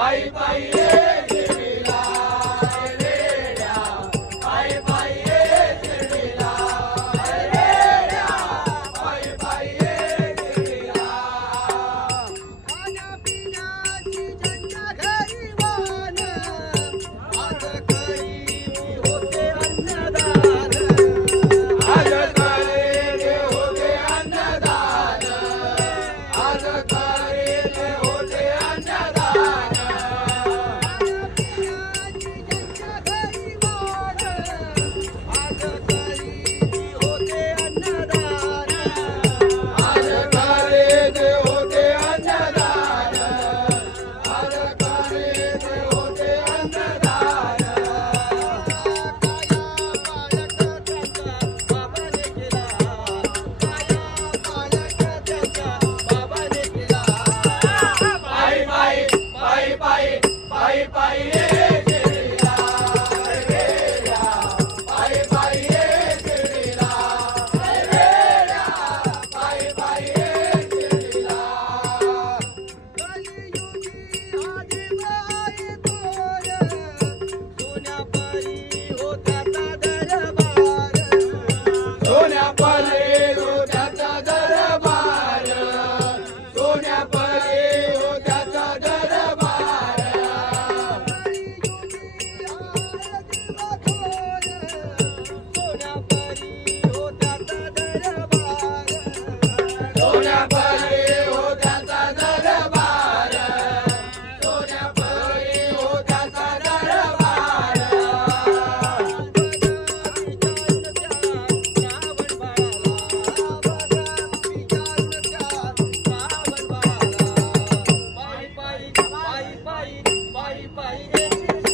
पायी पायी ये शिर्डीला रेड्या, पायी पायी ये शिर्डीला रेड्या, पायी पायी ये शिर्डीला. खाण्यापिण्याची ज्यांच्या घरी वान, आज करीत होते अन्नदान. आज करीत होते अन्नदान, आज करीत होते अन्नदान. खाण्यापिण्याची ज्यांच्या घरी वान, आज करीत होते अन्नदान. आज करीत होते अन्नदान, आज करीत होते अन्नदान. पायी पायी पायी पायी पायी पायी ये शिर्डीला रेड्या, पायी पायी ये शिर्डीला रेड्या, पायी पायी ये शिर्डीला. सोन्यापरी होत्याचा दरबार, सोन्यापरी होत्याचा दरबार. सोन्यापरी होत्याचा दरबार, सोन्यापरी होत्याचा दरबार. पायी पायी पायी पायी